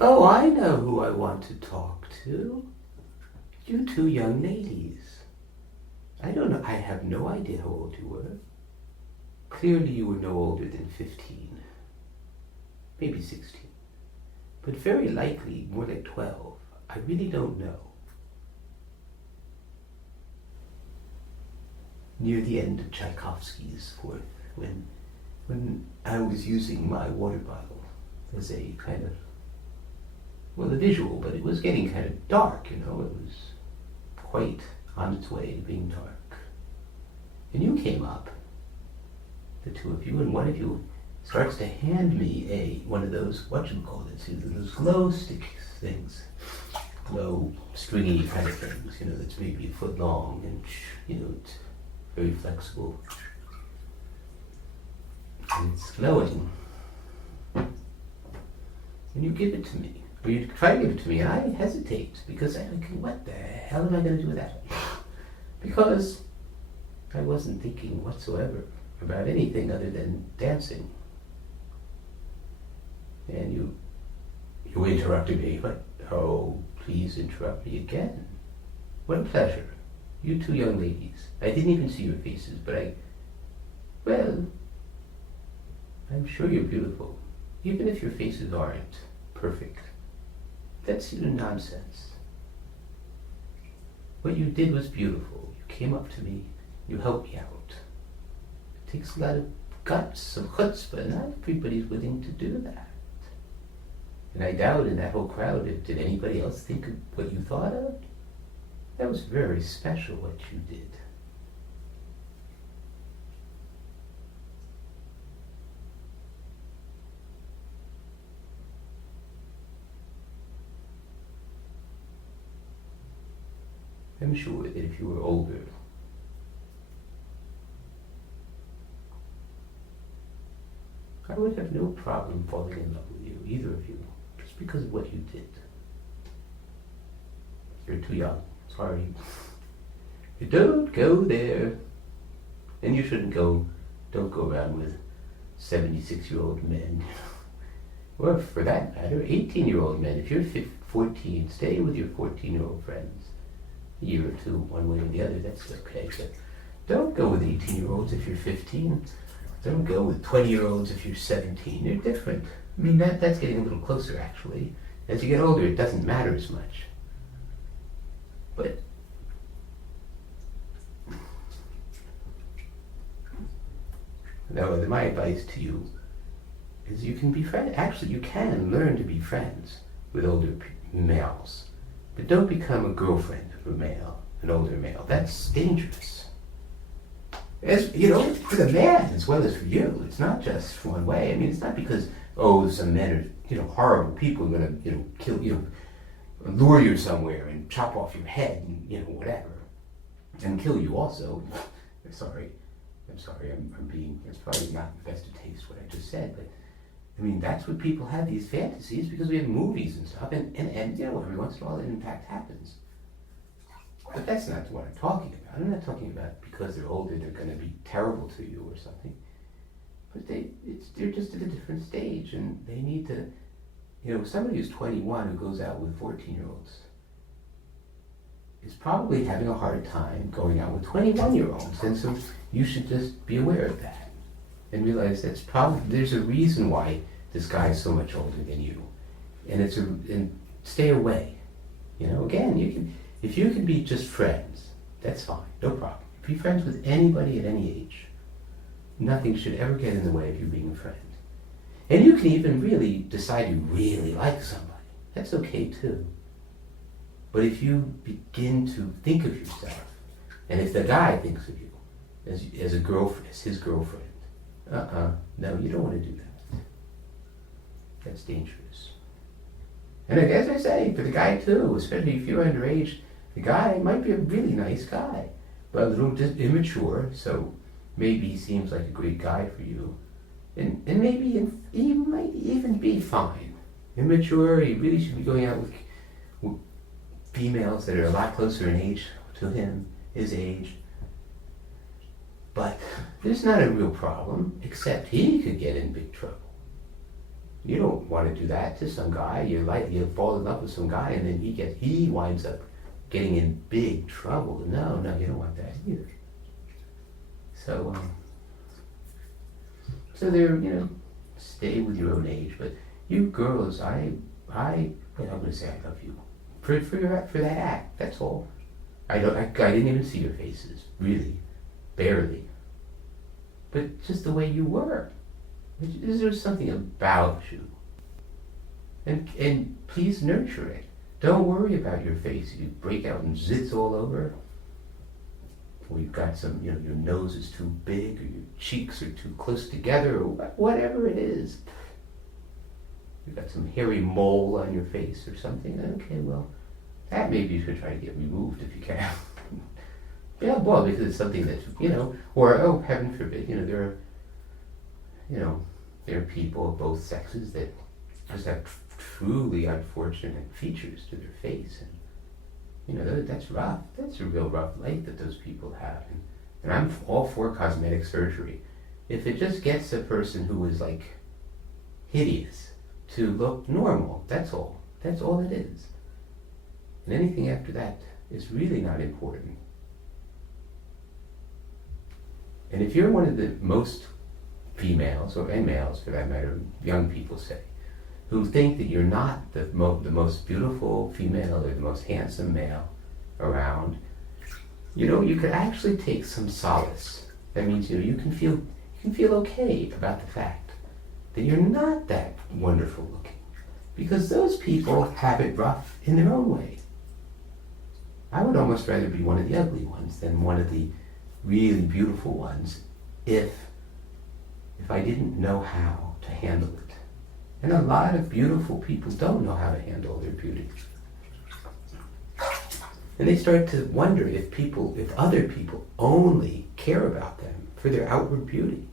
Oh, I know who I want to talk to. You two young ladies. I don't know. I have no idea how old you were. Clearly you were no older than 15. Maybe 16. But very likely more like 12. I really don't know. Near the end of Tchaikovsky's Fourth, when I was using my water bottle as a kind of, well, a visual, but it was getting kind of dark, you know, it was quite on its way to being dark. And you came up, the two of you, and one of you starts to hand me one of those, whatchamacallit, those glow stick things, glow stringy kind of things, you know, that's maybe a foot long and, you know, it's very flexible. And it's glowing. And you give it to me. Or you try to give it to me, and I hesitate because I think, what the hell am I going to do with that? Because I wasn't thinking whatsoever about anything other than dancing. And you interrupted me. What? Oh, please interrupt me again. What a pleasure. You two young ladies. I didn't even see your faces, but well, I'm sure you're beautiful. Even if your faces aren't perfect. That's nonsense. What you did was beautiful. You came up to me. You helped me out. It takes a lot of guts, some chutzpah. Not everybody's willing to do that. And I doubt in that whole crowd, did anybody else think of what you thought of? That was very special what you did. I'm sure that if you were older, I would have no problem falling in love with you, either of you, just because of what you did. You're too young. Sorry. You don't go there. And you shouldn't go, don't go around with 76-year-old men. Or for that matter, 18-year-old men. If you're 14, stay with your 14-year-old friends. A year or two, one way or the other, that's okay. But don't go with 18-year-olds if you're 15. Don't go with 20-year-olds if you're 17. They're different. I mean, that's getting a little closer, actually. As you get older, it doesn't matter as much. But no, my advice to you is you can be friends. Actually, you can learn to be friends with older males. But don't become a girlfriend of a male, an older male. That's dangerous. As you know, for the man as well as for you. It's not just one way. I mean, it's not because, oh, some men are, you know, horrible people are going to, kill you, lure you somewhere and chop off your head and, whatever. And kill you also. I'm sorry, I'm being, it's probably not in the best of taste what I just said, but I mean, that's what people have, these fantasies, because we have movies and stuff, and every once in a while it in fact happens. But that's not what I'm talking about. I'm not talking about because they're older they're going to be terrible to you or something. But they're just at a different stage, and they need to, somebody who's 21 who goes out with 14-year-olds is probably having a hard time going out with 21-year-olds, and so you should just be aware of that and realize there's a reason why this guy is so much older than you, and stay away. Again, if you can be just friends, that's fine, no problem. Be friends with anybody at any age. Nothing should ever get in the way of you being a friend. And you can even really decide you really like somebody. That's okay too. But if you begin to think of yourself, and if the guy thinks of you as his girlfriend, no, you don't want to do that. That's dangerous. And as I say, for the guy too, especially if you're underage, the guy might be a really nice guy, but a little immature, so maybe he seems like a great guy for you. And maybe he might even be fine. Immature, he really should be going out with females that are a lot closer in age to him, his age. But there's not a real problem, except he could get in big trouble. You don't want to do that to some guy. You fall in love with some guy, and then he winds up getting in big trouble. No, you don't want that either. So, so they're, stay with your own age. But you girls, I'm going to say I love you for that act. That's all. I didn't even see your faces, really, barely. But just the way you were. Is there something about you? And please nurture it. Don't worry about your face. You break out in zits all over, or you've got some, your nose is too big, or your cheeks are too close together, or whatever it is. You've got some hairy mole on your face or something. Okay, well, that maybe you should try to get removed if you can. Yeah, well, because it's something that, or, oh, heaven forbid, there are people of both sexes that just have truly unfortunate features to their face, and that's rough. That's a real rough life that those people have, and I'm all for cosmetic surgery if it just gets a person who is like hideous to look normal. That's all it is, and anything after that is really not important. And if you're one of the most females, and males for that matter, young people say, who think that you're not the most beautiful female or the most handsome male around, you could actually take some solace. That means you can feel okay about the fact that you're not that wonderful looking, because those people have it rough in their own way. I would almost rather be one of the ugly ones than one of the really beautiful ones if I didn't know how to handle it. And a lot of beautiful people don't know how to handle their beauty. And they start to wonder if other people only care about them for their outward beauty.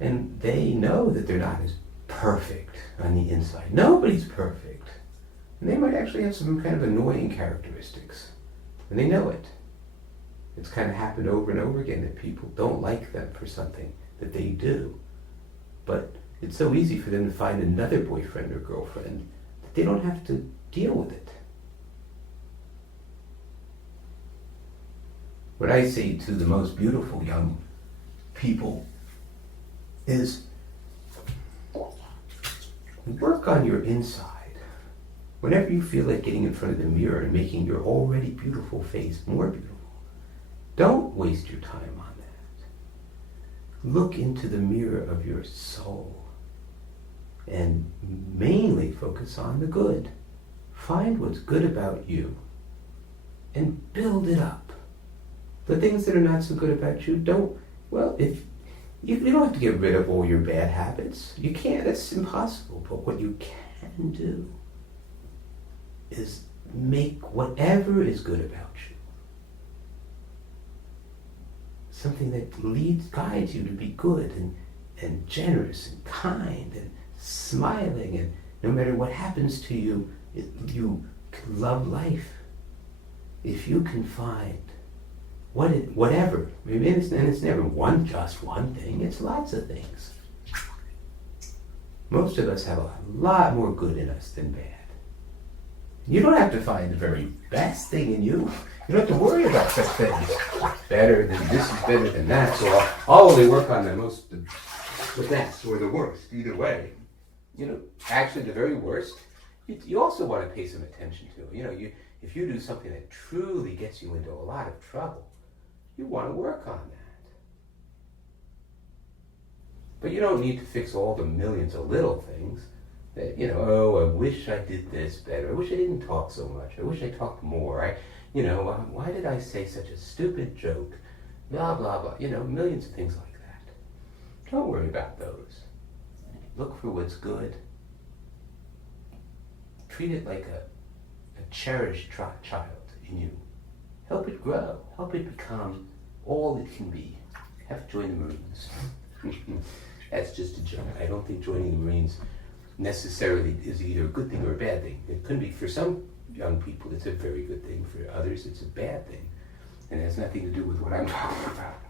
And they know that they're not as perfect on the inside. Nobody's perfect. And they might actually have some kind of annoying characteristics. And they know it. It's kind of happened over and over again that people don't like them for something that they do. But it's so easy for them to find another boyfriend or girlfriend that they don't have to deal with it. What I say to the most beautiful young people is work on your inside. Whenever you feel like getting in front of the mirror and making your already beautiful face more beautiful, don't waste your time on that. Look into the mirror of your soul and mainly focus on the good. Find what's good about you and build it up. The things that are not so good about you, if you don't have to get rid of all your bad habits. You can't, that's impossible. But what you can do is make whatever is good about you something that guides you to be good and generous and kind and smiling, and no matter what happens to you, you love life. If you can find whatever, and it's never just one thing, it's lots of things. Most of us have a lot more good in us than bad. You don't have to find the very best thing in you. You don't have to worry about such things. Better than this is better than that. So I'll only work on the best or the worst, either way. Actually the very worst, you also want to pay some attention to. If you do something that truly gets you into a lot of trouble, you want to work on that. But you don't need to fix all the millions of little things. That, I wish I did this better. I wish I didn't talk so much. I wish I talked more. Why did I say such a stupid joke? Blah, blah, blah. Millions of things like that. Don't worry about those. Look for what's good. Treat it like a cherished child in you. Help it grow. Help it become all it can be. Have it join the Marines. That's just a joke. I don't think joining the Marines necessarily is either a good thing or a bad thing. It could be, for some young people, it's a very good thing. For others, it's a bad thing. And it has nothing to do with what I'm talking about.